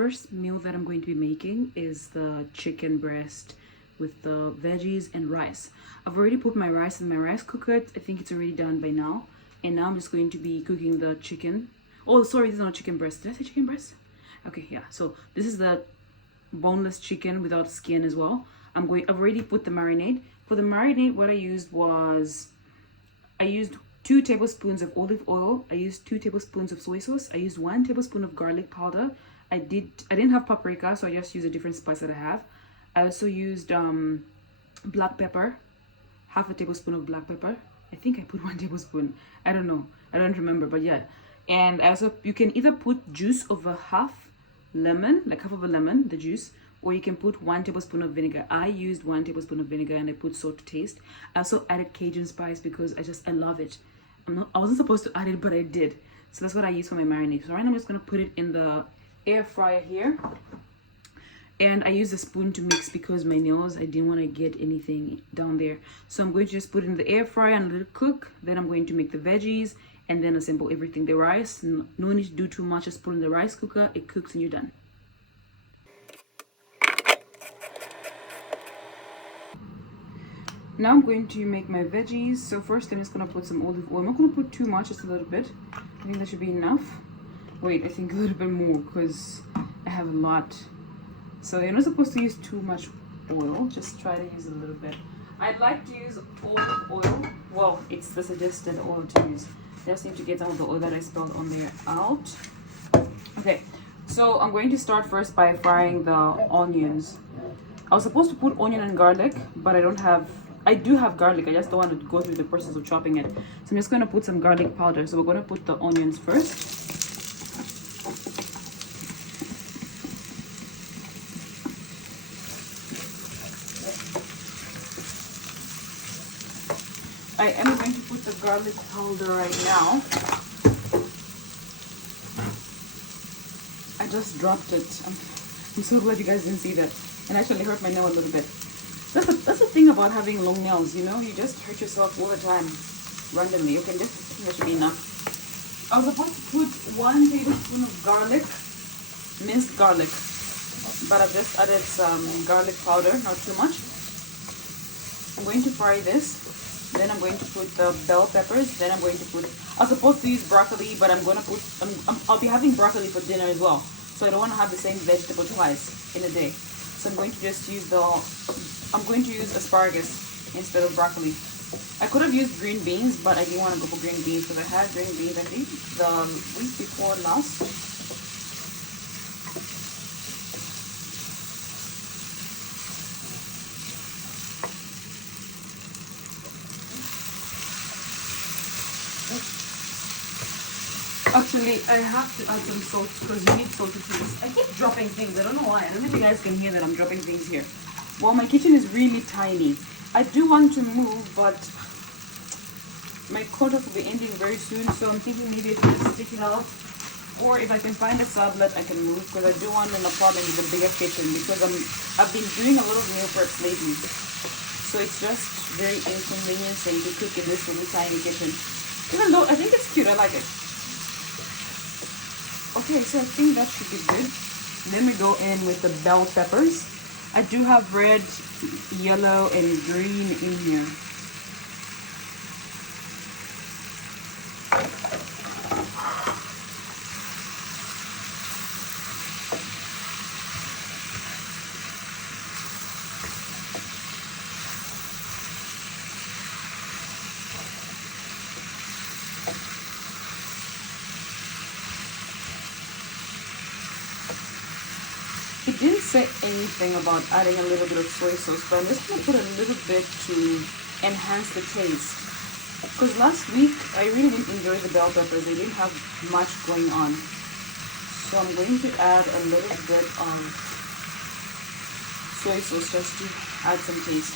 first meal that I'm going to be making is the chicken breast with the veggies and rice. I've already put my rice in my rice cooker. I think it's already done by now. And now I'm just going to be cooking the chicken. Oh, sorry, this is not chicken breast. Did I say chicken breast? Okay, yeah. So this is the boneless chicken without skin as well. I've already put the marinade. For the marinade, what I used was, I used 2 tablespoons of olive oil. I used 2 tablespoons of soy sauce. I used 1 tablespoon of garlic powder. I didn't have paprika, so I just used a different spice that I have. I also used black pepper, half a tablespoon of black pepper. I think I put 1 tablespoon. I don't know. I don't remember, but yeah. And I also, you can either put juice of a half lemon, like half of a lemon, the juice, or you can put 1 tablespoon of vinegar. I used 1 tablespoon of vinegar and I put salt to taste. I also added Cajun spice because I love it. I wasn't supposed to add it, but I did. So that's what I use for my marinade. So right now I'm just gonna put it in the air fryer here. And I used a spoon to mix because my nails, I didn't want to get anything down there. So I'm going to just put it in the air fryer and let it cook. Then I'm going to make the veggies and then assemble everything. The rice, no need to do too much. Just put in the rice cooker. It cooks and you're done. Now I'm going to make my veggies. So first I'm just going to put some olive oil. I'm not going to put too much, just a little bit. I think that should be enough. Wait, I think a little bit more because I have a lot. So you're not supposed to use too much oil. Just try to use a little bit. I'd like to use olive oil. Well, it's the suggested oil to use. I just need to get some of the oil that I spilled on there out. Okay, so I'm going to start first by frying the onions. I was supposed to put onion and garlic, but I do have garlic. I just don't want to go through the process of chopping it. So I'm just going to put some garlic powder. So we're going to put the onions first. I am going to put the garlic powder right now. I just dropped it. I'm so glad you guys didn't see that. And actually hurt my nail a little bit. That's the thing about having long nails, you know? You just hurt yourself all the time, randomly. Okay, that should be enough. I was supposed to put 1 tablespoon of garlic, minced garlic. But I've just added some garlic powder, not too much. I'm going to fry this. Then I'm going to put the bell peppers. Then I'm going to put, I was supposed to use broccoli, but I'm going to put, I'll be having broccoli for dinner as well. So I don't want to have the same vegetable twice in a day. So I'm going to just use I'm going to use asparagus instead of broccoli. I could have used green beans, but I didn't want to go for green beans because I had green beans, I think, the week before last. Actually, I have to add some salt because you need salt to taste. I keep dropping things. I don't know why. I don't know if you guys can hear that I'm dropping things here. Well, my kitchen is really tiny. I do want to move, but my contract will be ending very soon. So I'm thinking maybe I can just stick it out. Or if I can find a sublet, I can move because I do want an apartment with a bigger kitchen because I've been doing a lot of meal prep lately. So it's just very inconveniencing to cook in this little tiny kitchen. Even though I think it's cute, I like it. Okay, so I think that should be good. Then we go in with the bell peppers. I do have red, yellow, and green in here. It didn't say anything about adding a little bit of soy sauce, but I'm just going to put a little bit to enhance the taste. Because last week, I really didn't enjoy the bell peppers. They didn't have much going on. So I'm going to add a little bit of soy sauce just to add some taste.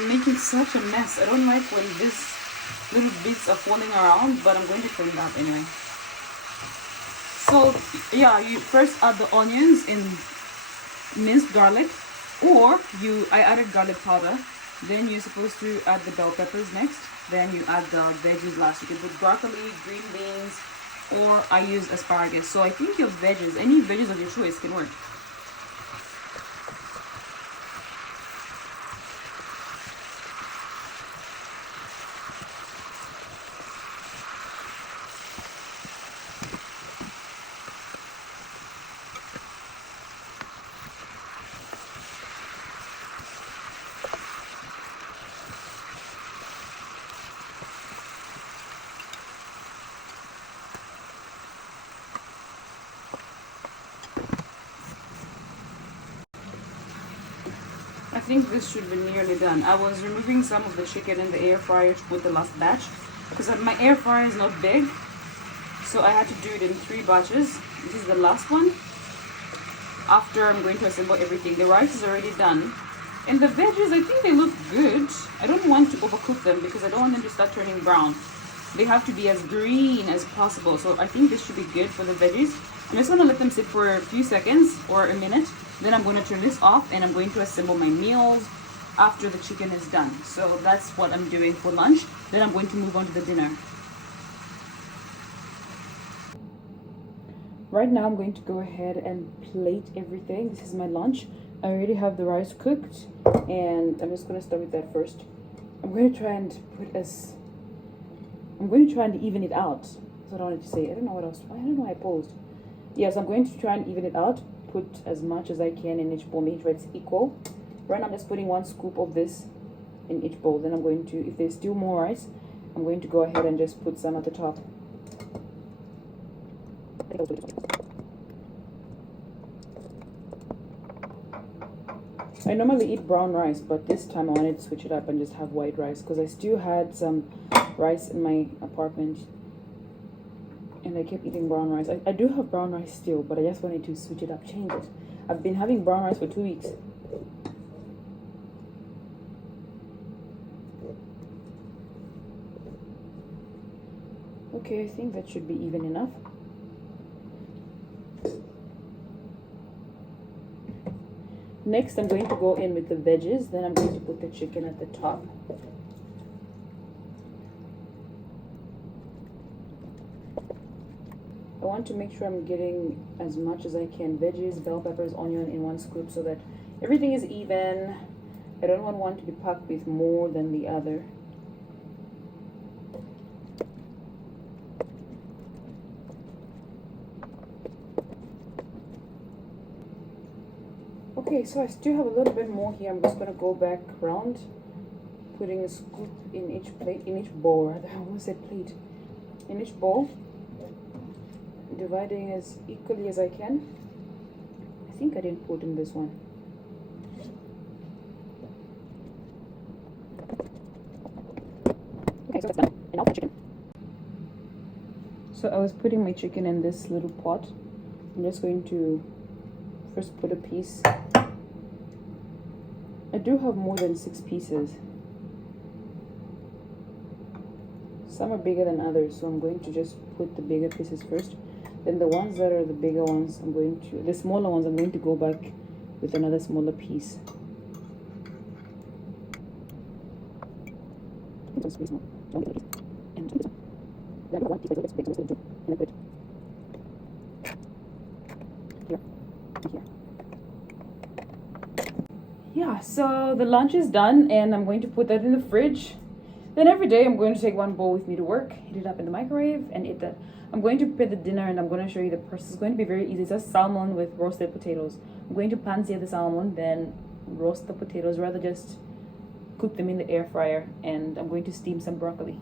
I'm making such a mess. I don't like when these little bits are falling around, but I'm going to clean it up anyway. So yeah, you first add the onions and minced garlic, or I added garlic powder. Then you're supposed to add the bell peppers next. Then you add the veggies last. You can put broccoli, green beans, or I use asparagus. So I think your veggies, any veggies of your choice can work. I think this should be nearly done. I was removing some of the chicken in the air fryer to put the last batch because my air fryer is not big, so I had to do it in 3 batches. This is the last one. After I'm going to assemble everything. The rice is already done. And the veggies, I think they look good. I don't want to overcook them because I don't want them to start turning brown. They have to be as green as possible. So I think this should be good for the veggies. I'm just going to let them sit for a few seconds or a minute. Then I'm going to turn this off and I'm going to assemble my meals after the chicken is done. So that's what I'm doing for lunch. Then I'm going to move on to the dinner. Right now I'm going to go ahead and plate everything. This is my lunch. I already have the rice cooked and I'm just going to start with that first. I'm going to try and even it out. That's what I wanted to say. I don't know what else. I don't know why I paused. Yes, I'm going to try and even it out. Put as much as I can in each bowl, make sure it's equal. Right now I'm just putting 1 scoop of this in each bowl. Then I'm going to, if there's still more rice, I'm going to go ahead and just put some at the top. I normally eat brown rice, but this time I wanted to switch it up and just have white rice because I still had some rice in my apartment and I kept eating brown rice. I do have brown rice still, but I just wanted to switch it up, change it. I've been having brown rice for 2 weeks. Okay, I think that should be even enough. Next, I'm going to go in with the veggies. Then I'm going to put the chicken at the top. I want to make sure I'm getting as much as I can. Veggies, bell peppers, onion in 1 scoop so that everything is even. I don't want one to be packed with more than the other. Okay, so I still have a little bit more here. I'm just going to go back around, putting a scoop in each plate, in each bowl rather. I almost said plate. In each bowl, dividing as equally as I can. I think I didn't put in this one. Okay, so that's done. And now for chicken. So I was putting my chicken in this little pot. I'm just going to first put a piece. I do have more than 6 pieces. Some are bigger than others, so I'm going to just put the bigger pieces first. Then the ones that are the bigger ones, the smaller ones, I'm going to go back with another smaller piece. Yeah, so the lunch is done and I'm going to put that in the fridge. Then every day I'm going to take 1 bowl with me to work, heat it up in the microwave and eat that. I'm going to prepare the dinner and I'm going to show you the process. It's going to be very easy. It's just salmon with roasted potatoes. I'm going to pan sear the salmon, then roast the potatoes, rather just cook them in the air fryer, and I'm going to steam some broccoli.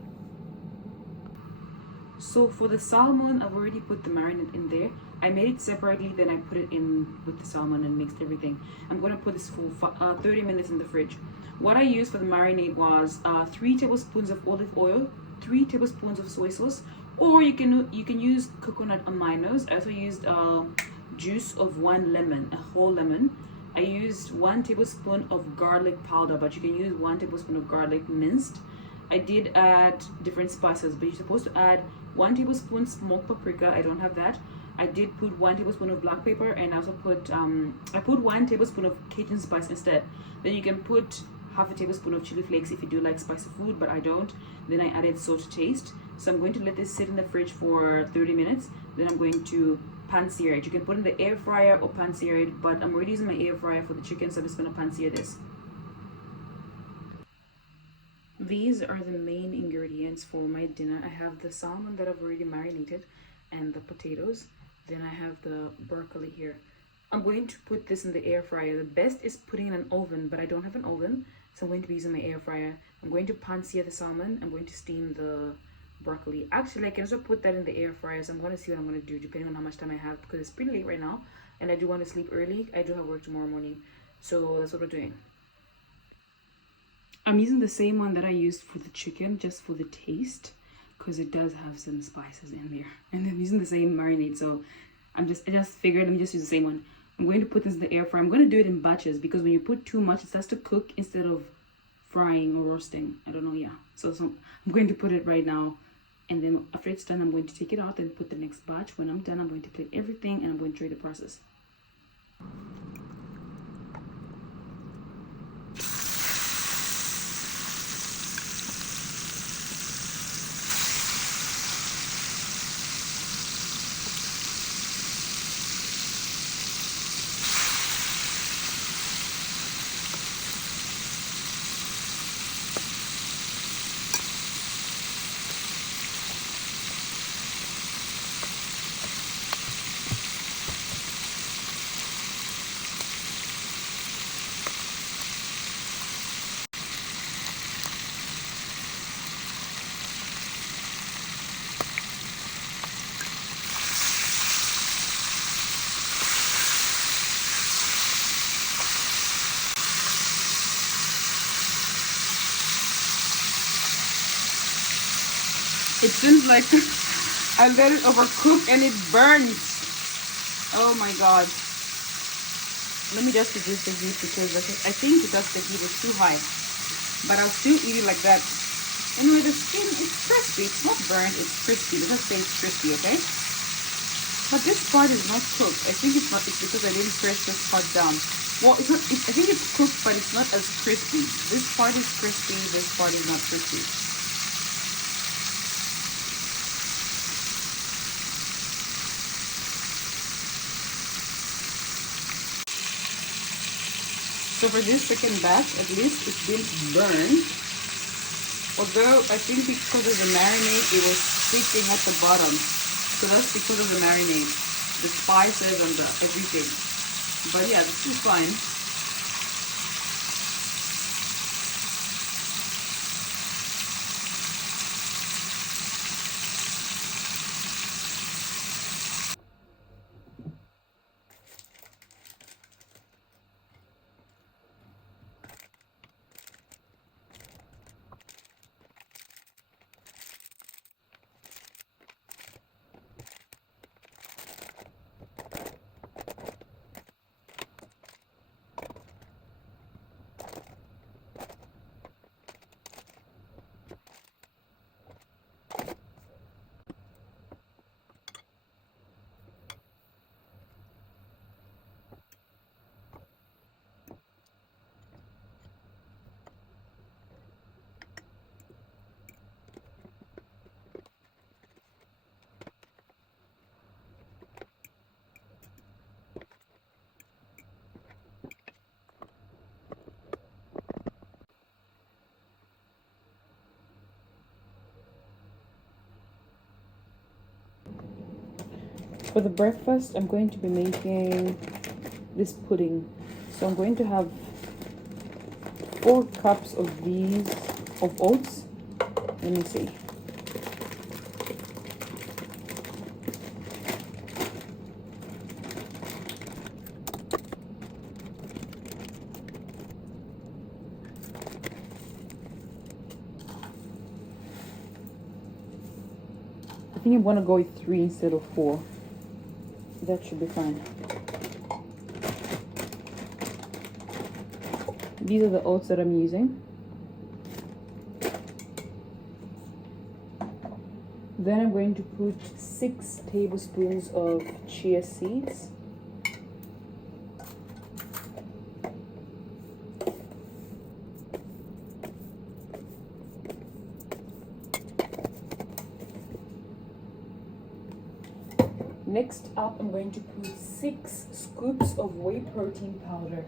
So for the salmon, I've already put the marinade in there. I made it separately, then I put it in with the salmon and mixed everything. I'm going to put this for 30 minutes in the fridge. What I used for the marinade was 3 tablespoons of olive oil, 3 tablespoons of soy sauce, or you can use coconut aminos. I also used juice of 1 lemon, a whole lemon, I used 1 tablespoon of garlic powder, but you can use 1 tablespoon of garlic minced. I did add different spices, but you're supposed to add 1 tablespoon smoked paprika. I don't have that. I did put 1 tablespoon of black pepper, and also put I put 1 tablespoon of Cajun spice instead. Then you can put half a tablespoon of chili flakes if you do like spicy food, but I don't. Then I added salt to taste. So I'm going to let this sit in the fridge for 30 minutes. Then I'm going to pan sear it. You can put it in the air fryer or pan sear it, but I'm already using my air fryer for the chicken, so I'm just gonna pan sear this. These are the main ingredients for my dinner. I have the salmon that I've already marinated and the potatoes. Then I have the broccoli here. I'm going to put this in the air fryer. The best is putting in an oven, but I don't have an oven, so I'm going to be using my air fryer. I'm going to pan sear the salmon. I'm going to steam the broccoli. Actually, I can also put that in the air fryer, so I'm going to see what I'm going to do depending on how much time I have, because it's pretty late right now and I do want to sleep early. I do have work tomorrow morning, so that's what we're doing. I'm using the same one that I used for the chicken, just for the taste, because it does have some spices in there. And I'm using the same marinade, so I just figured let me just use the same one. I'm going to put this in the air fryer. I'm going to do it in batches, because when you put too much, it starts to cook instead of frying or roasting. I don't know, yeah. So I'm going to put it right now, and then after it's done, I'm going to take it out and put the next batch. When I'm done, I'm going to plate everything, and I'm going to show you the process. It seems like I let it overcook and it burns. Oh my god. Let me just reduce the heat, because I think because the heat is too high. But I'll still eat it like that. Anyway, the skin is crispy. It's not burnt, it's crispy. Let's just say it's crispy, okay? But this part is not cooked. I think it's because I didn't press this part down. Well, it's not. I think it's cooked, but it's not as crispy. This part is crispy. This part is not crispy. So for this second batch, at least it didn't burn. Although I think because of the marinade, it was sticking at the bottom. So that's because of the marinade, the spices and the everything. But yeah, this is fine. For the breakfast, I'm going to be making this pudding. So I'm going to have 4 cups of these of oats. Let me see. I think I'm gonna go with 3 instead of 4. That should be fine. These are the oats that I'm using. Then I'm going to put 6 tablespoons of chia seeds. Next up, I'm going to put 6 scoops of whey protein powder.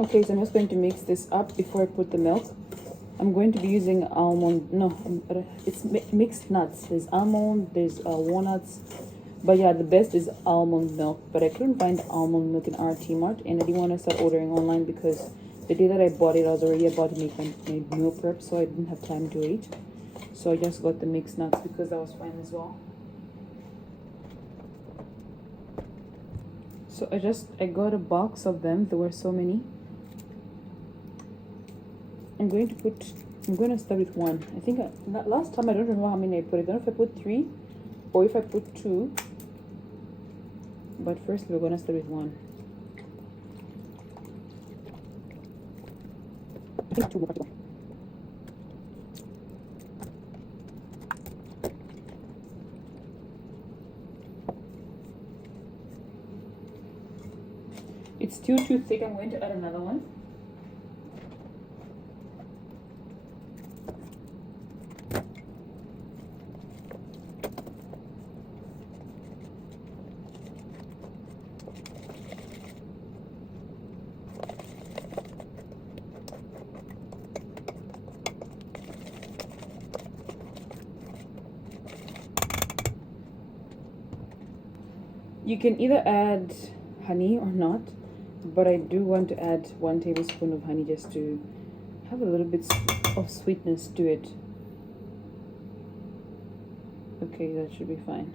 Okay, so I'm just going to mix this up before I put the milk. I'm going to be using it's mixed nuts. There's almond, there's walnuts, but yeah, the best is almond milk. But I couldn't find almond milk in our T-Mart, and I didn't want to start ordering online because the day that I bought it, I was already about to make my meal prep, so I didn't have time to wait. So I just got the mixed nuts because that was fine as well. So I got a box of them. There were so many. I'm going to start with 1. I think last time I don't remember how many I put. I don't know if I put 3 or if I put 2. But first we're going to start with 1. I think 2 more. It's still too thick. I'm going to add another one. You can either add honey or not, but I do want to add 1 tablespoon of honey just to have a little bit of sweetness to it. Okay, that should be fine.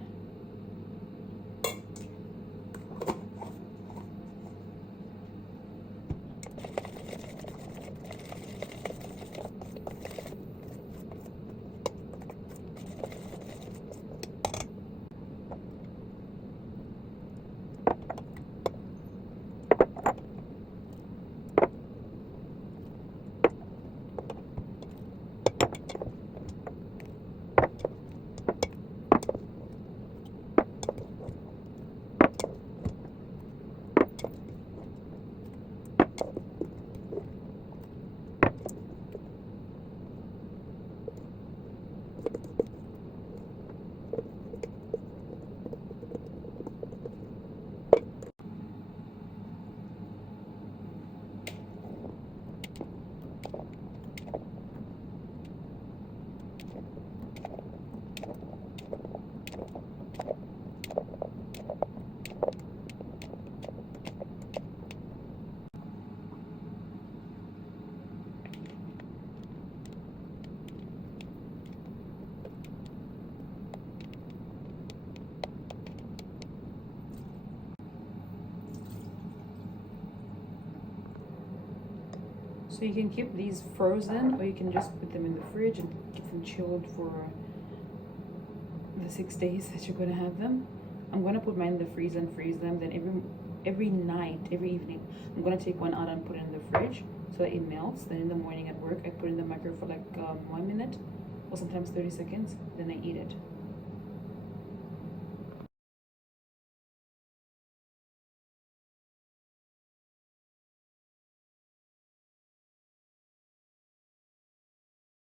So you can keep these frozen, or you can just put them in the fridge and keep them chilled for the 6 days that you're gonna have them. I'm gonna put mine in the freezer and freeze them. Then every night, every evening, I'm gonna take one out and put it in the fridge so that it melts. Then in the morning at work, I put it in the microwave for like 1 minute or sometimes 30 seconds. Then I eat it.